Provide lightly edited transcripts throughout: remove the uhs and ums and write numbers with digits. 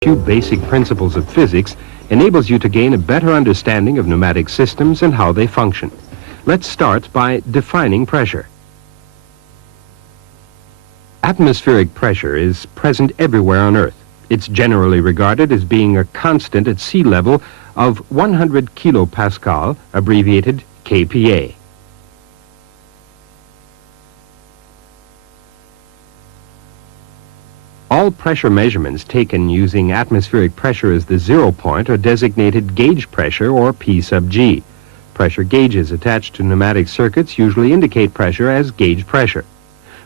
few basic principles of physics enables you to gain a better understanding of pneumatic systems and how they function. Let's start by defining pressure. Atmospheric pressure is present everywhere on Earth. It's generally regarded as being a constant at sea level of 100 kilopascal, abbreviated kPa. All pressure measurements taken using atmospheric pressure as the 0 point are designated gauge pressure, or P sub G. Pressure gauges attached to pneumatic circuits usually indicate pressure as gauge pressure.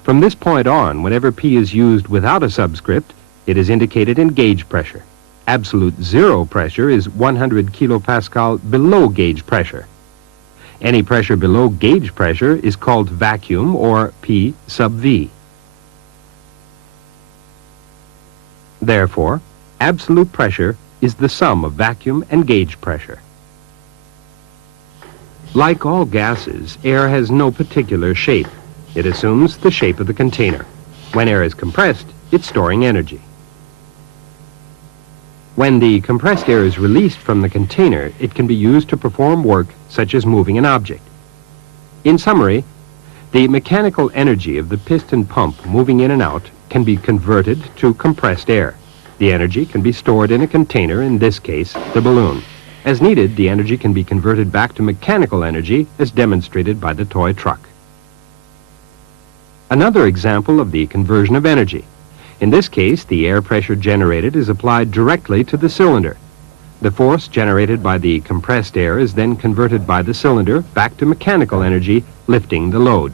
From this point on, whenever P is used without a subscript, it is indicated in gauge pressure. Absolute zero pressure is 100 kilopascal below gauge pressure. Any pressure below gauge pressure is called vacuum, or P sub V. Therefore, absolute pressure is the sum of vacuum and gauge pressure. Like all gases, air has no particular shape. It assumes the shape of the container. When air is compressed, it's storing energy. When the compressed air is released from the container, it can be used to perform work such as moving an object. In summary, the mechanical energy of the piston pump moving in and out can be converted to compressed air. The energy can be stored in a container, in this case, the balloon. As needed, the energy can be converted back to mechanical energy, as demonstrated by the toy truck. Another example of the conversion of energy. In this case, the air pressure generated is applied directly to the cylinder. The force generated by the compressed air is then converted by the cylinder back to mechanical energy, lifting the load.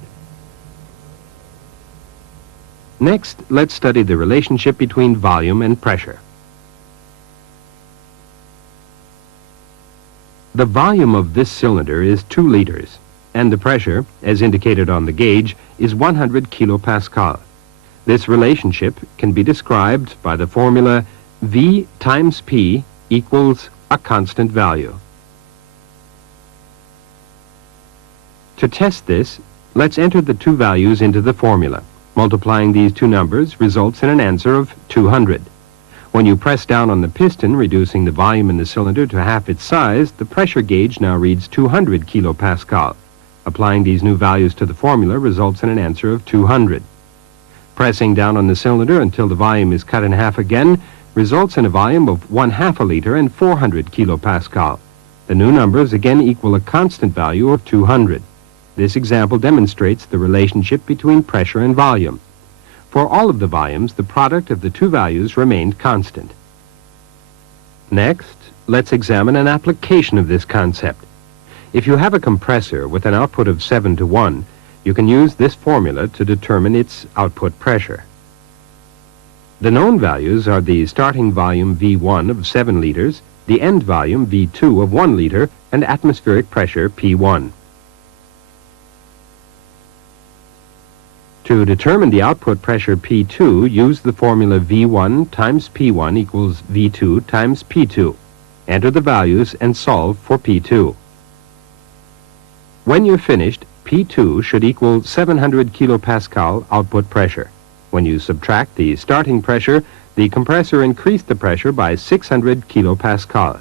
Next, let's study the relationship between volume and pressure. The volume of this cylinder is 2 liters, and the pressure, as indicated on the gauge, is 100 kilopascal. This relationship can be described by the formula V times P equals a constant value. To test this, let's enter the two values into the formula. Multiplying these two numbers results in an answer of 200. When you press down on the piston, reducing the volume in the cylinder to half its size, the pressure gauge now reads 200 kilopascal. Applying these new values to the formula results in an answer of 200. Pressing down on the cylinder until the volume is cut in half again results in a volume of 1/2 a liter and 400 kilopascal. The new numbers again equal a constant value of 200. This example demonstrates the relationship between pressure and volume. For all of the volumes, the product of the two values remained constant. Next, let's examine an application of this concept. If you have a compressor with an output of 7 to 1, you can use this formula to determine its output pressure. The known values are the starting volume V1 of 7 liters, the end volume V2 of 1 liter, and atmospheric pressure P1. To determine the output pressure P2, use the formula V1 times P1 equals V2 times P2. Enter the values and solve for P2. When you're finished, P2 should equal 700 kilopascal output pressure. When you subtract the starting pressure, the compressor increased the pressure by 600 kilopascal.